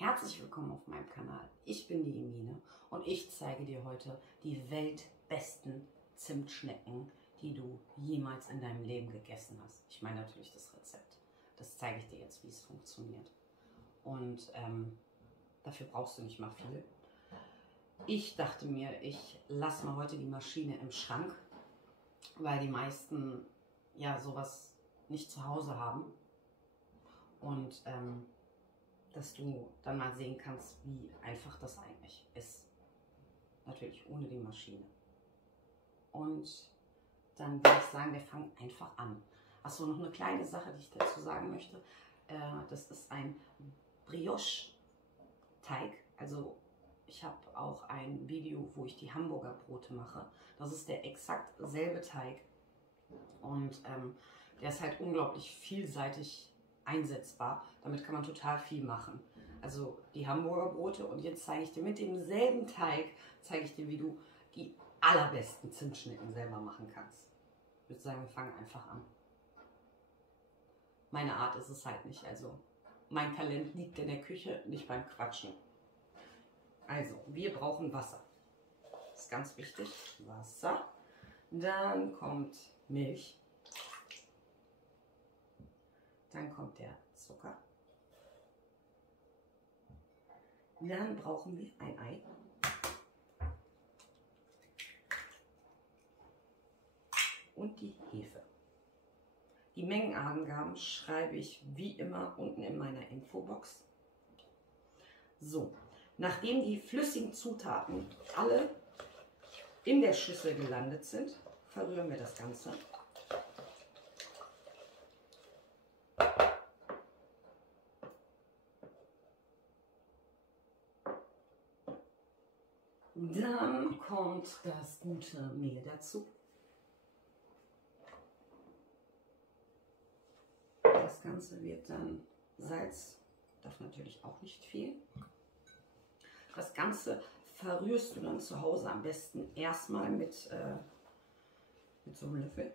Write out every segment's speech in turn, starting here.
Herzlich willkommen auf meinem Kanal. Ich bin die Emine und ich zeige dir heute die weltbesten Zimtschnecken, die du jemals in deinem Leben gegessen hast. Ich meine natürlich das Rezept. Das zeige ich dir jetzt, wie es funktioniert. Und dafür brauchst du nicht mal viel. Ich dachte mir, ich lasse mal heute die Maschine im Schrank, weil die meisten ja sowas nicht zu Hause haben. Und dass du dann mal sehen kannst, wie einfach das eigentlich ist. Natürlich ohne die Maschine. Und dann würde ich sagen, wir fangen einfach an. Achso, noch eine kleine Sache, die ich dazu sagen möchte. Das ist ein Brioche-Teig. Also ich habe auch ein Video, wo ich die Hamburger Brote mache. Das ist der exakt selbe Teig. Und der ist halt unglaublich vielseitig einsetzbar. Damit kann man total viel machen. Also die Hamburger Brote, und jetzt zeige ich dir mit demselben Teig, zeige ich dir, wie du die allerbesten Zimtschnecken selber machen kannst. Ich würde sagen, wir fangen einfach an. Meine Art ist es halt nicht. Also mein Talent liegt in der Küche, nicht beim Quatschen. Also, wir brauchen Wasser. Das ist ganz wichtig. Wasser. Dann kommt Milch. Dann kommt der Zucker. Dann brauchen wir ein Ei. Und die Hefe. Die Mengenangaben schreibe ich wie immer unten in meiner Infobox. So, nachdem die flüssigen Zutaten alle in der Schüssel gelandet sind, verrühren wir das Ganze. Dann kommt das gute Mehl dazu. Das Ganze wird dann Salz, darf natürlich auch nicht fehlen. Das Ganze verrührst du dann zu Hause am besten erstmal mit so einem Löffel.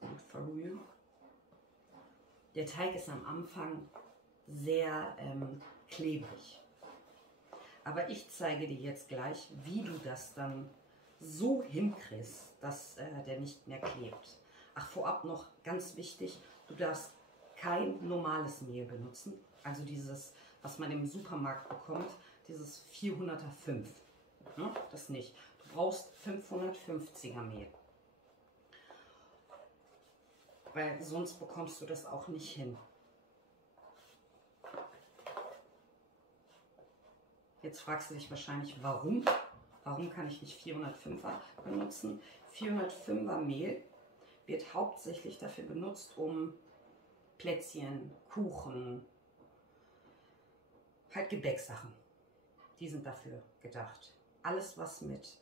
Gut verrühren. Der Teig ist am Anfang sehr klebrig. Aber ich zeige dir jetzt gleich, wie du das dann so hinkriegst, dass der nicht mehr klebt. Ach, vorab noch ganz wichtig, du darfst kein normales Mehl benutzen. Also dieses, was man im Supermarkt bekommt, dieses 400er 5. Ne? Das nicht. Du brauchst 550er Mehl. Weil sonst bekommst du das auch nicht hin. Jetzt fragst du dich wahrscheinlich, warum? Warum kann ich nicht 405er benutzen? 405er Mehl wird hauptsächlich dafür benutzt, um Plätzchen, Kuchen, halt Gebäcksachen. Die sind dafür gedacht. Alles, was mit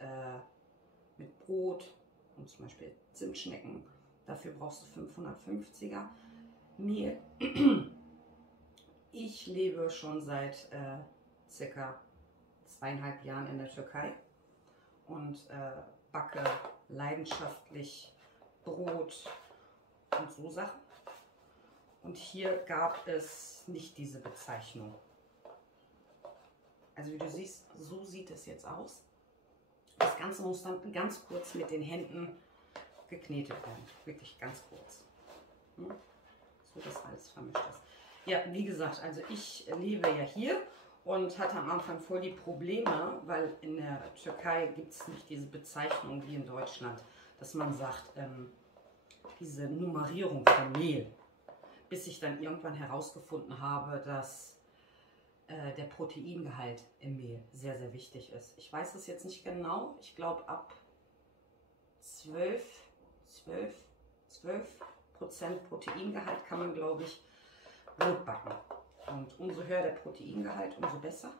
Brot und zum Beispiel Zimtschnecken, dafür brauchst du 550er Mehl. Ich lebe schon seit circa 2,5 Jahren in der Türkei und backe leidenschaftlich Brot und so Sachen. Und hier gab es nicht diese Bezeichnung. Also wie du siehst, so sieht es jetzt aus. Das Ganze muss dann ganz kurz mit den Händen geknetet werden. Wirklich ganz kurz. So, dass alles vermischt ist. Ja, wie gesagt, also ich lebe ja hier und hatte am Anfang voll die Probleme, weil in der Türkei gibt es nicht diese Bezeichnung wie in Deutschland, dass man sagt, diese Nummerierung von Mehl. Bis ich dann irgendwann herausgefunden habe, dass der Proteingehalt im Mehl sehr, sehr wichtig ist. Ich weiß es jetzt nicht genau. Ich glaube, ab 12% Proteingehalt kann man, glaube ich, Brot backen. Und umso höher der Proteingehalt, umso besser.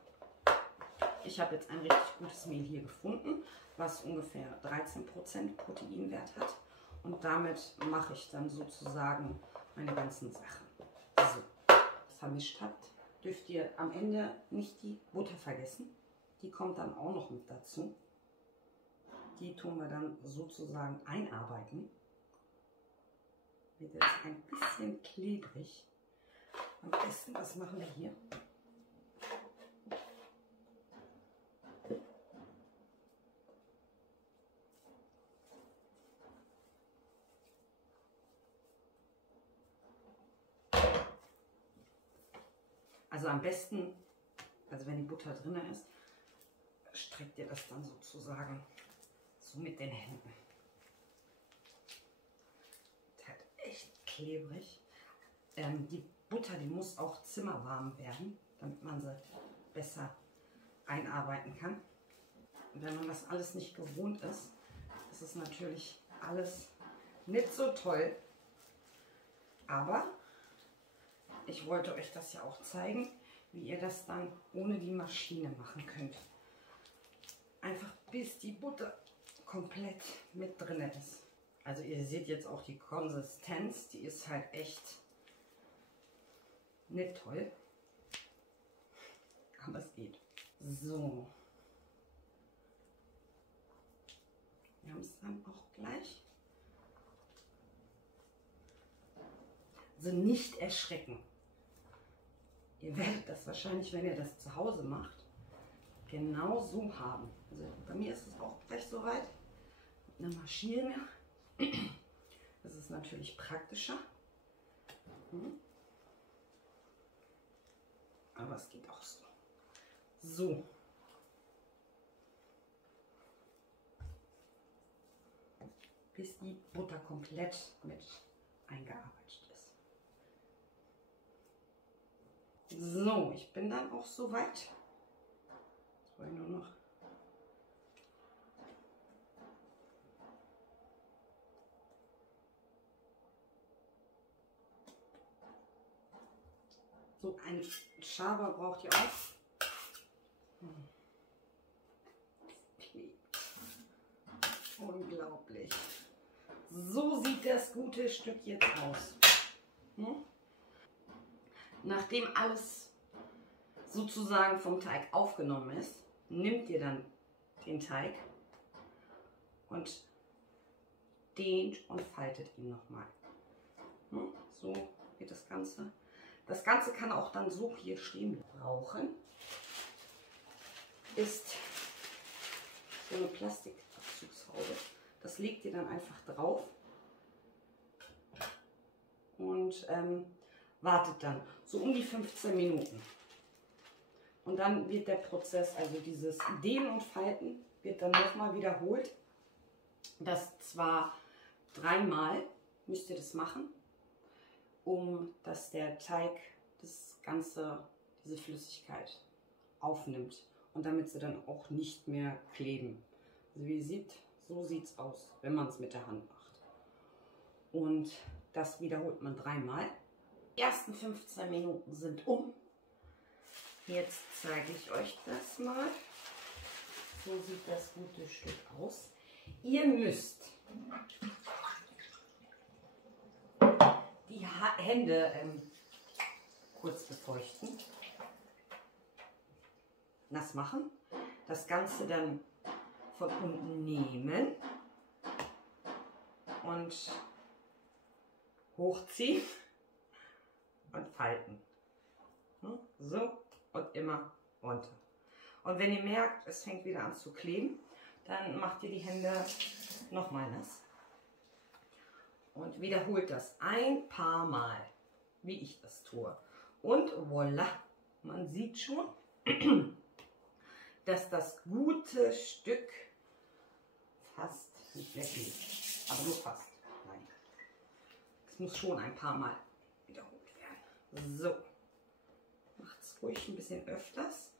Ich habe jetzt ein richtig gutes Mehl hier gefunden, was ungefähr 13% Proteinwert hat. Und damit mache ich dann sozusagen meine ganzen Sachen. So, vermischt habt, dürft ihr am Ende nicht die Butter vergessen. Die kommt dann auch noch mit dazu. Die tun wir dann sozusagen einarbeiten. Wird jetzt ein bisschen klebrig. Am besten, was machen wir hier? Also am besten, also wenn die Butter drin ist, streckt ihr das dann sozusagen so mit den Händen. Das ist halt echt klebrig. Die Butter, die muss auch zimmerwarm werden, damit man sie besser einarbeiten kann. Und wenn man das alles nicht gewohnt ist, ist es natürlich alles nicht so toll. Aber ich wollte euch das ja auch zeigen, wie ihr das dann ohne die Maschine machen könnt. Einfach bis die Butter komplett mit drin ist. Also ihr seht jetzt auch die Konsistenz, die ist halt echt nicht toll. Aber es geht. So. Wir haben es dann auch gleich. Also nicht erschrecken. Ihr werdet das wahrscheinlich, wenn ihr das zu Hause macht, genau so haben. Also bei mir ist es auch gleich soweit. Mit einer Maschine. Das ist natürlich praktischer. Aber es geht auch so. So. Bis die Butter komplett mit eingearbeitet ist. So, ich bin dann auch soweit. Jetzt brauche ich nur noch so einen Schaber braucht ihr auch. Unglaublich. So sieht das gute Stück jetzt aus. Nachdem alles sozusagen vom Teig aufgenommen ist, nehmt ihr dann den Teig und dehnt und faltet ihn nochmal. So geht das Ganze. Das Ganze kann auch dann so hier stehen brauchen. Ist so eine Plastikabzugshaube. Das legt ihr dann einfach drauf und wartet dann so um die 15 Minuten. Und dann wird der Prozess, also dieses Dehnen und Falten, wird dann nochmal wiederholt. Das zwar 3-mal müsst ihr das machen, dass der Teig das Ganze, diese Flüssigkeit aufnimmt und damit sie dann auch nicht mehr kleben. Also wie ihr seht, so sieht es aus, wenn man es mit der Hand macht. Und das wiederholt man 3-mal. Die ersten 15 Minuten sind um. Jetzt zeige ich euch das mal. So sieht das gute Stück aus. Ihr müsst die Hände kurz befeuchten, nass machen, das Ganze dann von unten nehmen und hochziehen und falten. So und immer runter. Und wenn ihr merkt, es fängt wieder an zu kleben, dann macht ihr die Hände nochmal nass und wiederholt das ein paar Mal, wie ich das tue. Und voilà, man sieht schon, dass das gute Stück fast nicht weggeht. Aber nur fast. Nein. Es muss schon ein paar Mal wiederholt werden. So. Macht es ruhig ein bisschen öfters.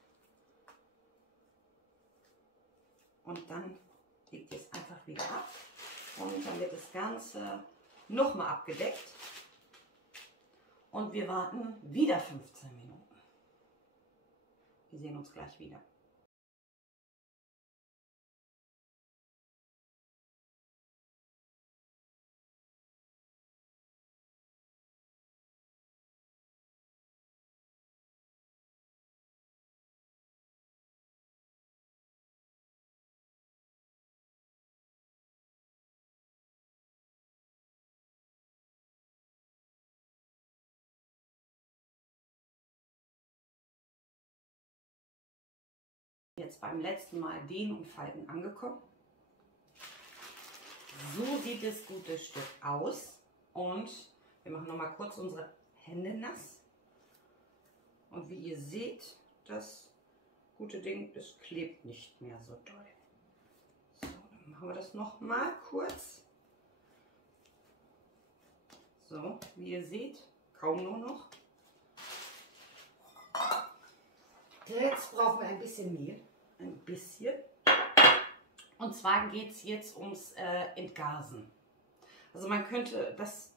Und dann legt ihr es einfach wieder ab. Und dann wird das Ganze nochmal abgedeckt. Und wir warten wieder 15 Minuten. Wir sehen uns gleich wieder. Jetzt beim letzten Mal Dehnen und Falten angekommen. So sieht das gute Stück aus. Und wir machen noch mal kurz unsere Hände nass. Und wie ihr seht, das gute Ding, das klebt nicht mehr so doll. So, dann machen wir das noch mal kurz. So, wie ihr seht, kaum nur noch. Jetzt brauchen wir ein bisschen Mehl. Ein bisschen. Und zwar geht es jetzt ums Entgasen. Also man könnte das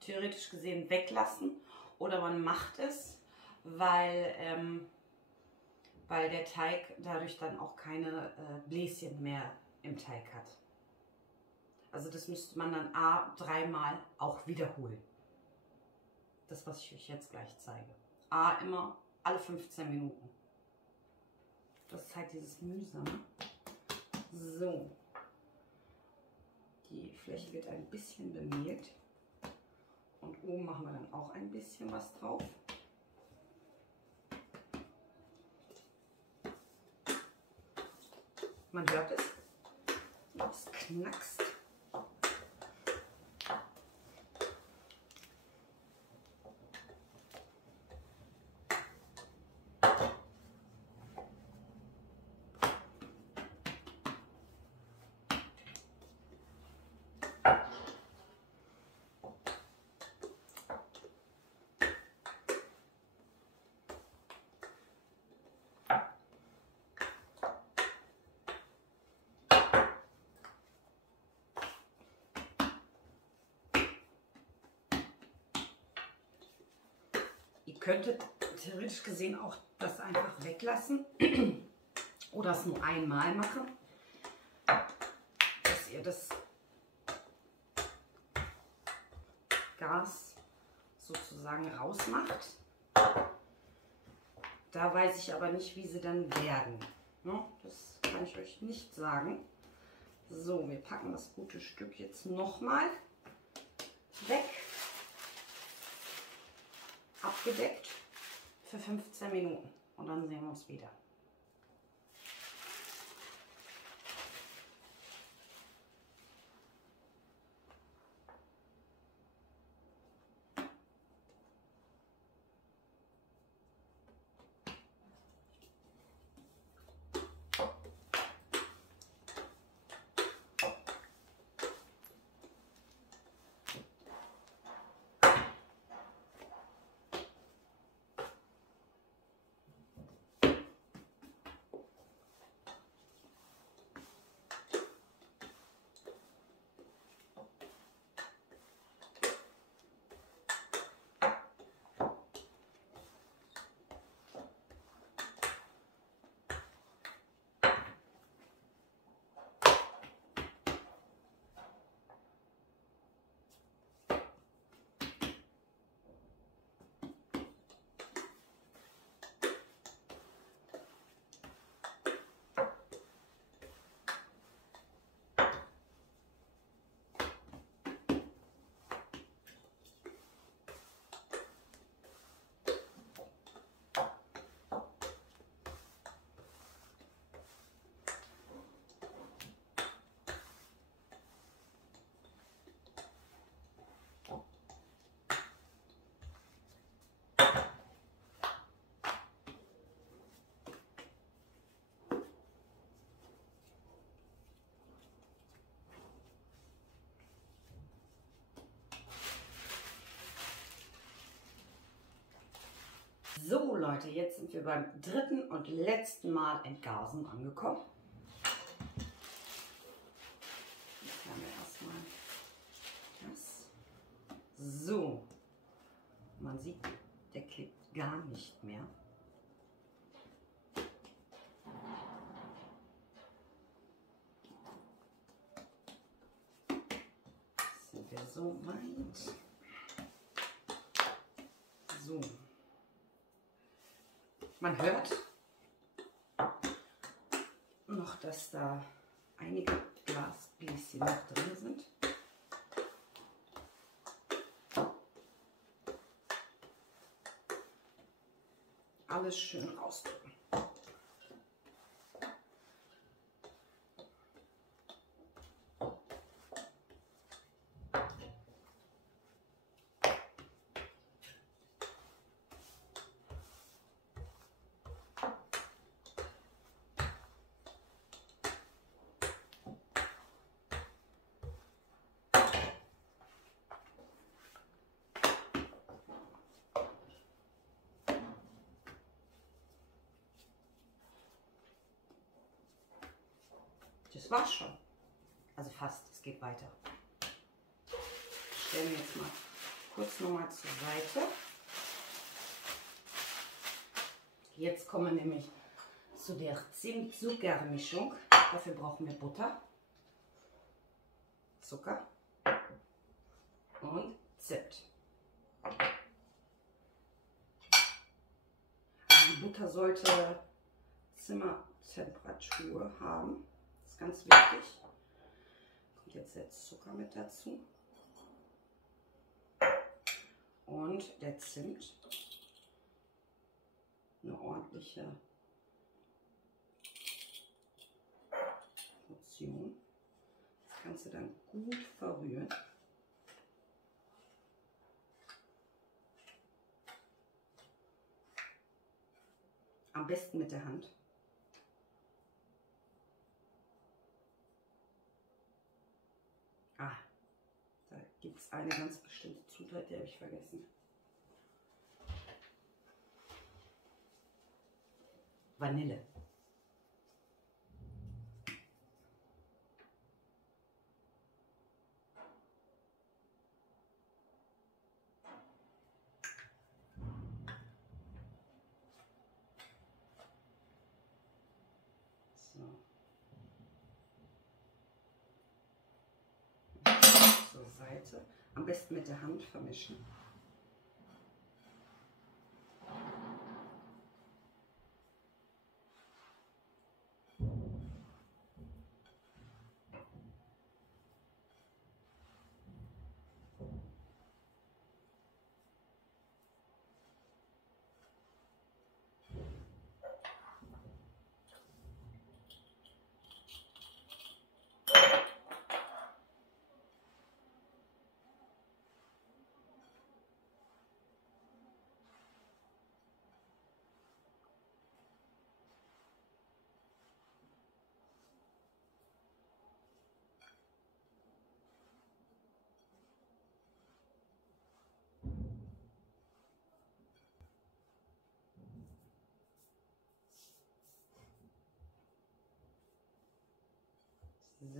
theoretisch gesehen weglassen oder man macht es, weil der Teig dadurch dann auch keine Bläschen mehr im Teig hat. Also das müsste man dann dreimal auch wiederholen. Das, was ich euch jetzt gleich zeige. Immer alle 15 Minuten. Das ist halt dieses Mühsame. So. Die Fläche wird ein bisschen bemehlt. Und oben machen wir dann auch ein bisschen was drauf. Man hört es. Es knackst. Ihr könntet theoretisch gesehen auch das einfach weglassen oder es nur einmal machen, dass ihr das Gas sozusagen rausmacht. Da weiß ich aber nicht, wie sie dann werden. Das kann ich euch nicht sagen. So, wir packen das gute Stück jetzt nochmal weg. Abgedeckt für 15 Minuten und dann sehen wir uns wieder. So Leute, jetzt sind wir beim dritten und letzten Mal entgasen angekommen. Jetzt haben wir erstmal das. So, man sieht, der klebt gar nicht mehr. Jetzt sind wir so weit. So. Man hört noch, dass da einige Glasbläschen noch drin sind. Alles schön rausdrücken. Das war's schon. Also fast, es geht weiter. Stellen wir jetzt mal kurz nochmal zur Seite. Jetzt kommen wir nämlich zu der Zimt-Zucker-Mischung. Dafür brauchen wir Butter, Zucker und Zimt. Also die Butter sollte Zimmertemperatur haben. Das ist ganz wichtig. Kommt jetzt der Zucker mit dazu. Und der Zimt. Eine ordentliche Portion. Das Ganze dann gut verrühren. Am besten mit der Hand. Ah, da gibt es eine ganz bestimmte Zutat, die habe ich vergessen. Vanille. So. Zur Seite. Am besten mit der Hand vermischen.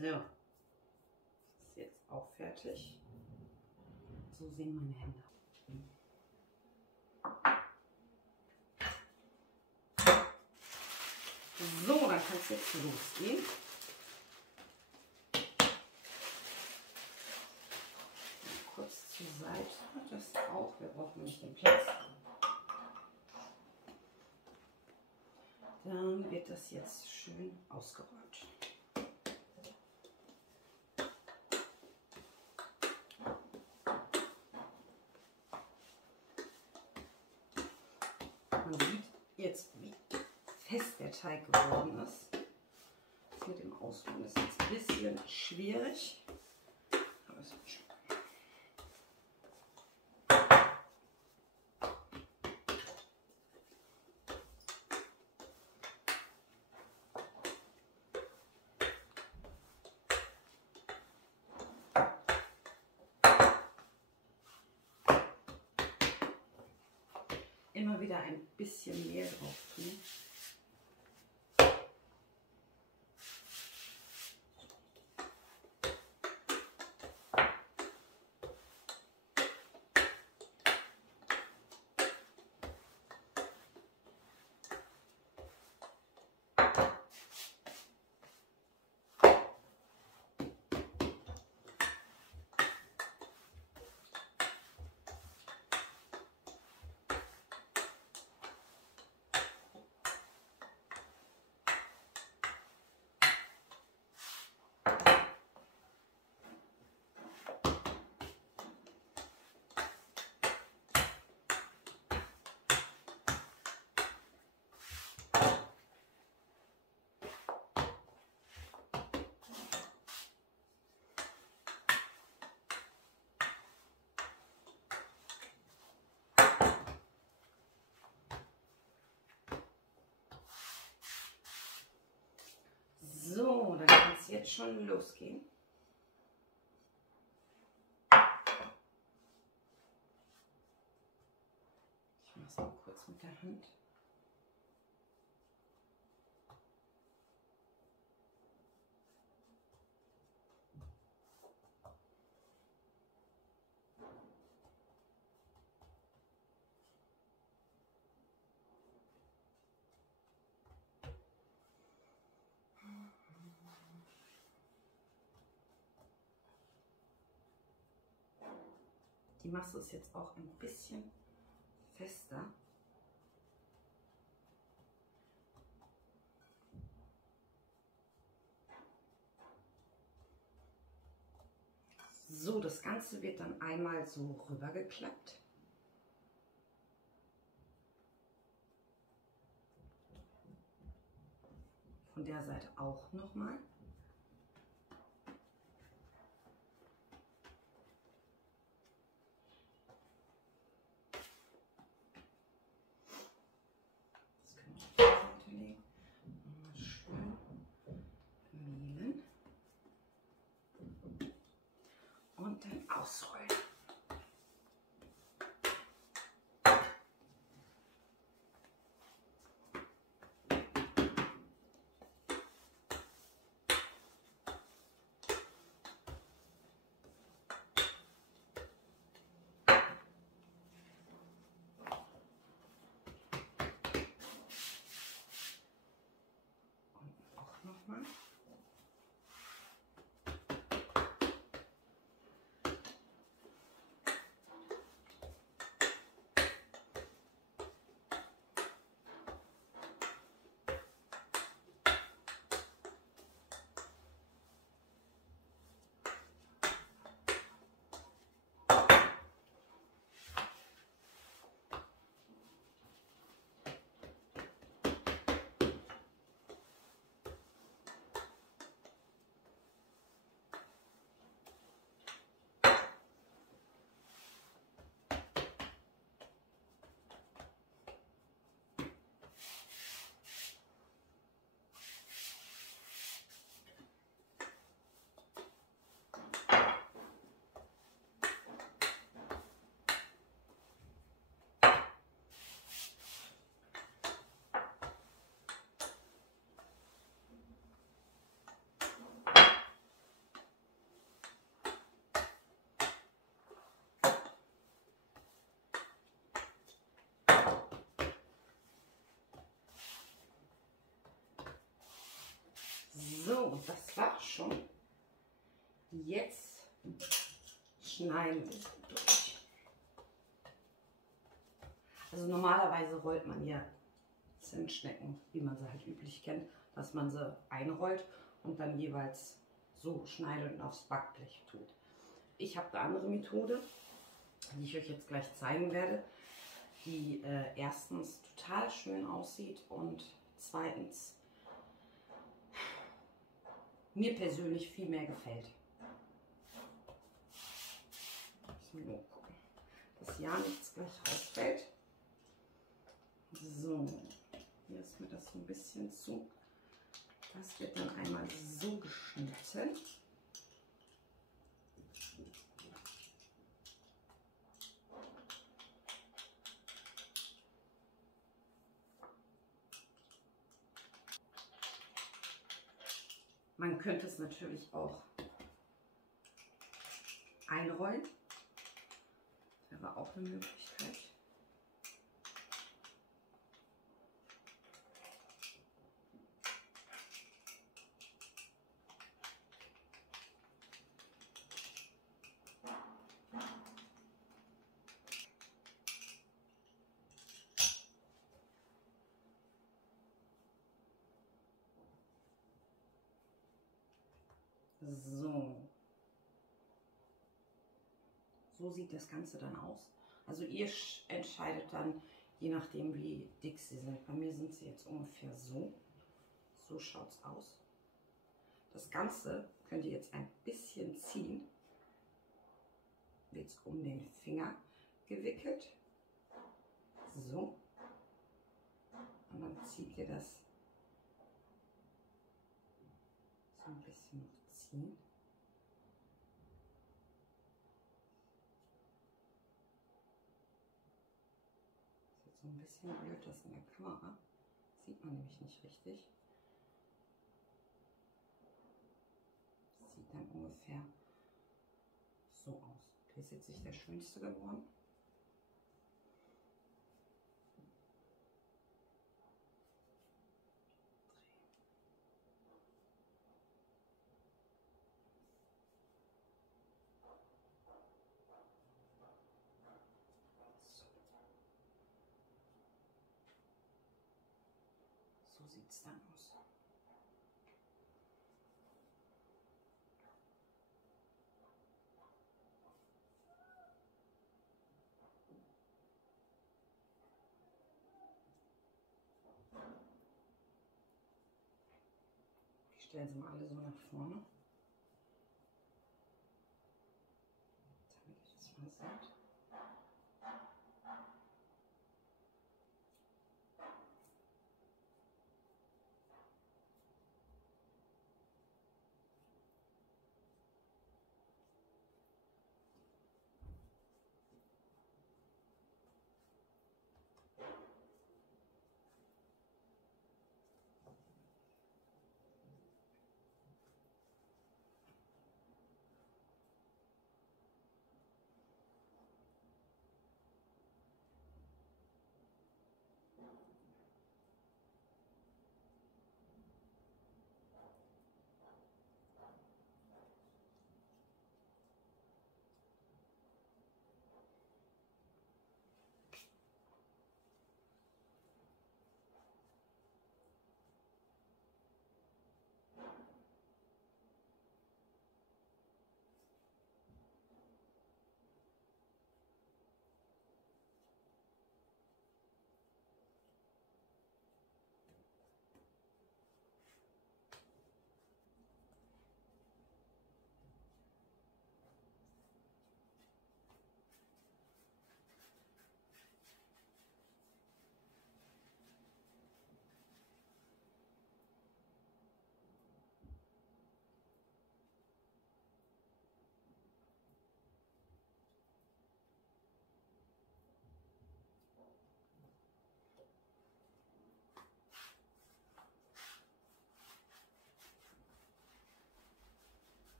So, ist jetzt auch fertig. So sehen meine Hände aus. So, dann kann es jetzt losgehen. Kurz zur Seite, das auch. Wir brauchen nämlich den Platz. Dann wird das jetzt schön ausgeräumt. Man sieht jetzt, wie fest der Teig geworden ist. Das mit dem Ausrollen ist jetzt ein bisschen schwierig. Aber es wird schon. Immer wieder ein bisschen Mehl drauf tun. So, dann kann es jetzt schon losgehen. Ich mache es mal kurz mit der Hand. Die Masse ist jetzt auch ein bisschen fester. So, das Ganze wird dann einmal so rübergeklappt. Von der Seite auch nochmal. Und dann ausrollen. Und auch nochmal. So, das war schon. Jetzt schneiden wir es durch. Also normalerweise rollt man ja Zimtschnecken, wie man sie halt üblich kennt, dass man sie einrollt und dann jeweils so schneidet und aufs Backblech tut. Ich habe eine andere Methode, die ich euch jetzt gleich zeigen werde, die erstens total schön aussieht und zweitens mir persönlich viel mehr gefällt. Ich muss nur gucken, dass ja nichts gleich rausfällt. So, hier ist mir das so ein bisschen zu. Das wird dann einmal so geschnitten. Man könnte es natürlich auch einrollen. Das wäre auch eine Möglichkeit. So sieht das Ganze dann aus. Also ihr entscheidet dann, je nachdem wie dick sie sind. Bei mir sind sie jetzt ungefähr so. So schaut es aus. Das Ganze könnt ihr jetzt ein bisschen ziehen. Wird es um den Finger gewickelt. So. Und dann zieht ihr das so ein bisschen noch ziehen. So ein bisschen blöd das in der Kamera. Sieht man nämlich nicht richtig. Sieht dann ungefähr so aus. Der ist jetzt nicht der schönste geworden. sieht es dann aus. Ich stelle sie mal alle so nach vorne, damit ihr das mal seht.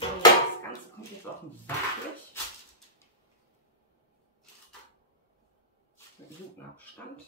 So, das Ganze kommt jetzt auf den Backblech. Mit gutem Abstand.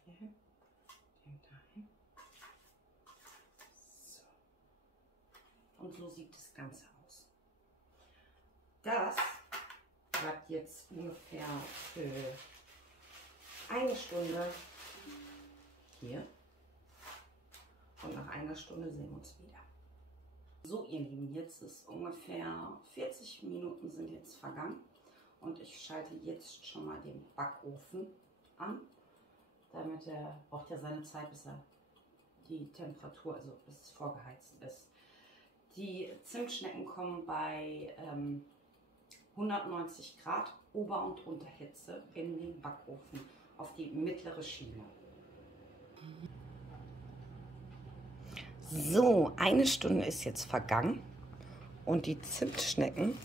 Hierhin, den dahin. So. Und so sieht das Ganze aus. Das bleibt jetzt ungefähr für eine Stunde hier. Und nach einer Stunde sehen wir uns wieder. So, ihr Lieben, jetzt ist ungefähr 40 Minuten sind jetzt vergangen. Und ich schalte jetzt schon mal den Backofen an. Damit braucht ja seine Zeit, bis er die Temperatur, also bis es vorgeheizt ist. Die Zimtschnecken kommen bei 190 Grad Ober- und Unterhitze in den Backofen auf die mittlere Schiene. So, eine Stunde ist jetzt vergangen und die Zimtschnecken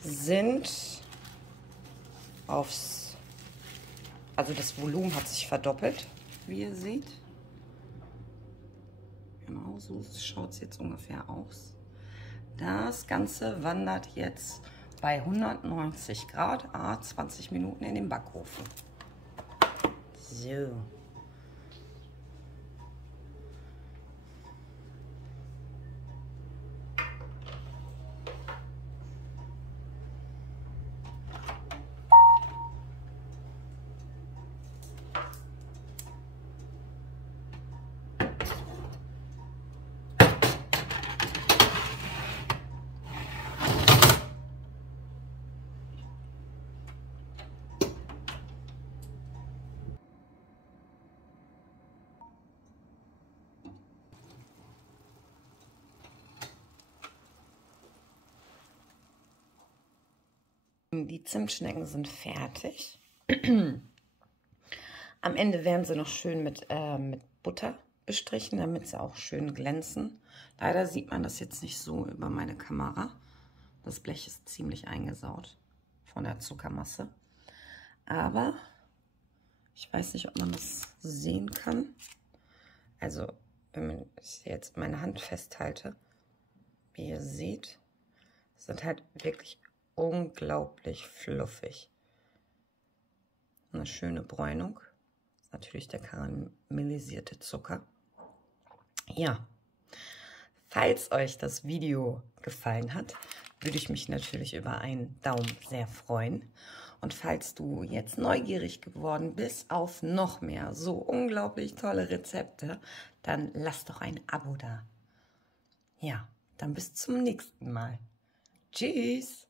sind also das Volumen hat sich verdoppelt, wie ihr seht. Genau, so schaut es jetzt ungefähr aus. Das Ganze wandert jetzt bei 190 Grad, 20 Minuten in den Backofen. So. Die Zimtschnecken sind fertig. Am Ende werden sie noch schön mit Butter bestrichen, damit sie auch schön glänzen. Leider sieht man das jetzt nicht so über meine Kamera. Das Blech ist ziemlich eingesaut von der Zuckermasse. Aber ich weiß nicht, ob man das sehen kann. Also, wenn ich jetzt meine Hand festhalte, wie ihr seht, sind halt wirklich unglaublich fluffig. Eine schöne Bräunung. Das ist natürlich der karamellisierte Zucker. Ja, falls euch das Video gefallen hat, würde ich mich natürlich über einen Daumen sehr freuen. Und falls du jetzt neugierig geworden bist auf noch mehr so unglaublich tolle Rezepte, dann lass doch ein Abo da. Ja, dann bis zum nächsten Mal. Tschüss!